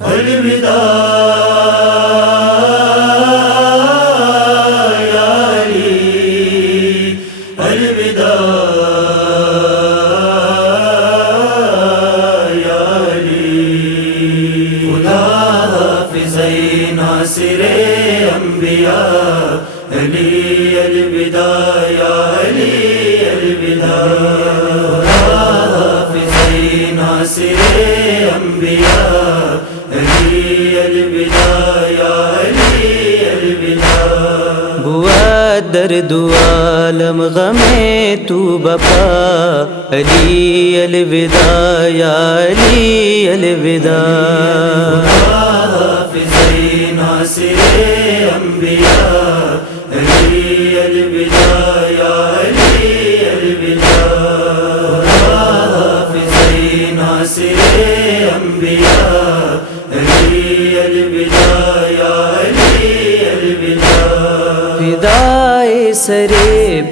الوداع یا علی، الوداع یا علی. خدا حافظ ناصر انبیاء علی الوداع یا علی الوداع. خدا حافظ ناصر انبیاء علی الوداع یا علی الوداع. بود درد عالم غم تو بپا علی الوداع یا علی الوداع. حافظ ناصر انبیاء علی الوداع یا علی الوداع. حافظ ناصر انبیاء علی الوداع یا علی الوداع. فدائے سر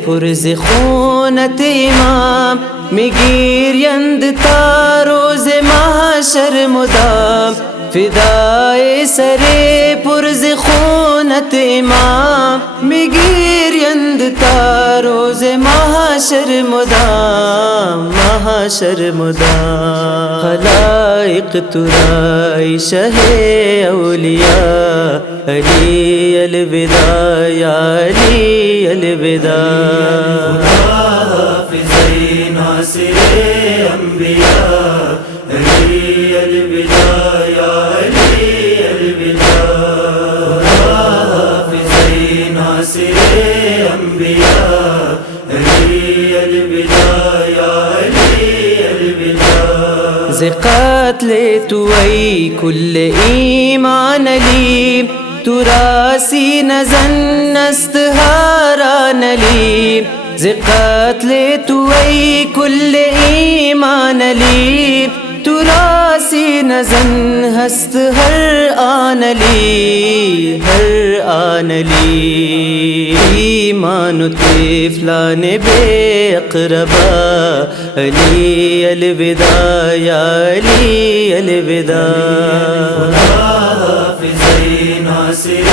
پرز خونت امام میگیرند تا روز محشر مدام. فدائے سر پرز خونت امام میگیرند تا روز محشر مدام، محشر مدام. خلائق ترائی شہ اولیاء علی الوداع یا علی الوداع. حافظ ناصر انبیاء علی الوداع یا علی الوداع. حافظ ناصر انبیاء علی الوداع یا علی الوداع. ز قتل تو ای کل ایمان علی تو را سینہ زن است حاران علی. ز قتل تو ای کل ایمان علی تو را سینہ زن ہست ہر آن علی، ہر آن علی. ایمان طفلان بے اقربا علی الوداع یا علی الوداع. حافظ ناصر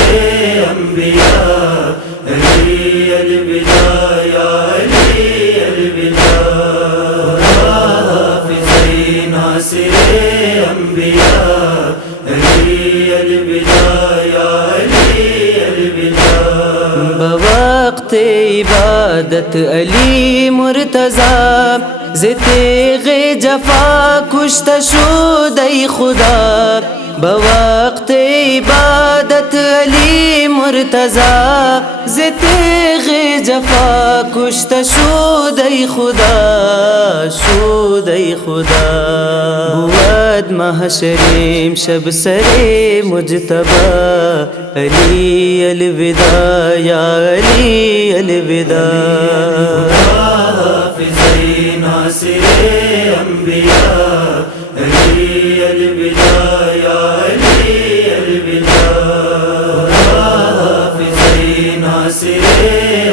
انبیاء علی الوداع یا علی الوداع. حافظ ناصر انبیاء علی الوداع یا علی الوداع. بوقت عبادت علی مرتضی ز تیغ جفا کشت شد ای خدا. بوقت عبادت علی مرتضی ز تیغ جفا کشت شد ای خدا، شد ای خدا. بود محشریم شب سر مجتبی علی الوداع یا علی الوداع. حافظ ناصر انبیاء علی الوداع یا علی الوداع. حافظ ناصر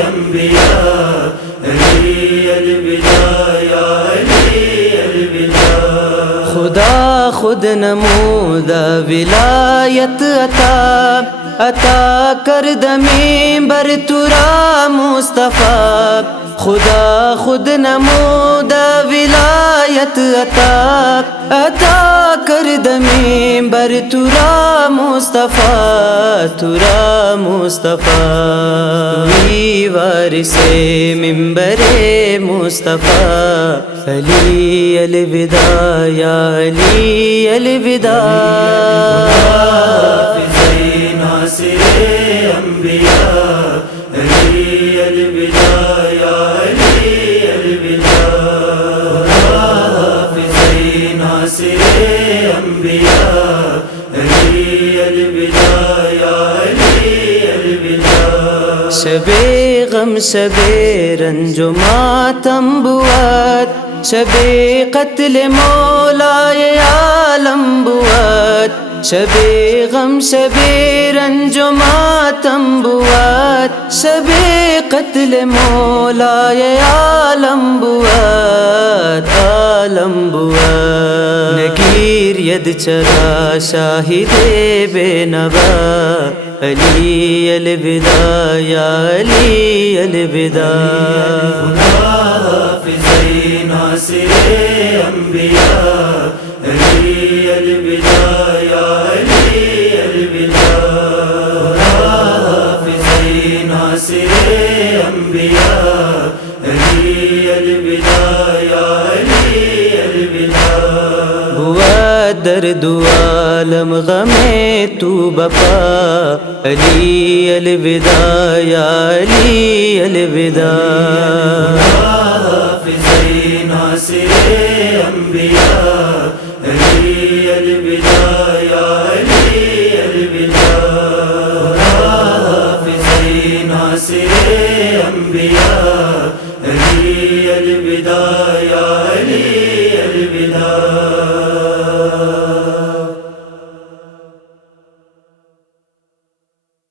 انبیاء علی الوداع یا علی الوداع. خدا خود نمودا ولایت عطا کرد منبر ترا مصطفی. خدا خود نمودا ولایت عطا کرد منبر ترا مصطفی، ترا مصطفی. وی وارث منبر مصطفی علی الوداع یا علی الوداع. حافظ ناصر انبیاء علی الوداع یا علی الوداع. حافظ ناصر انبیاء علی الوداع یا علی الوداع. شب غم شب رنج و ماتم بود، شب قتل مولای عالم بود. شب غم شب رنج و ماتم بود، شب قتل مولای عالم بود، عالم بود. نگیر ید چرا شاہد بے نوا علی الوداع یا علی الوداع حافظ ناصر انبیاء علی الوداع یا علی الوداع حافظ ناصر انبیاء علی الوداع یا علی الوداع ہوا درد عالم غم تو بپا علی الوداع یا علی الوداع حافظ ناصر انبیاء علی الوداع یا علی الوداع حافظ ناصر انبیاء علی الوداع یا علی الوداع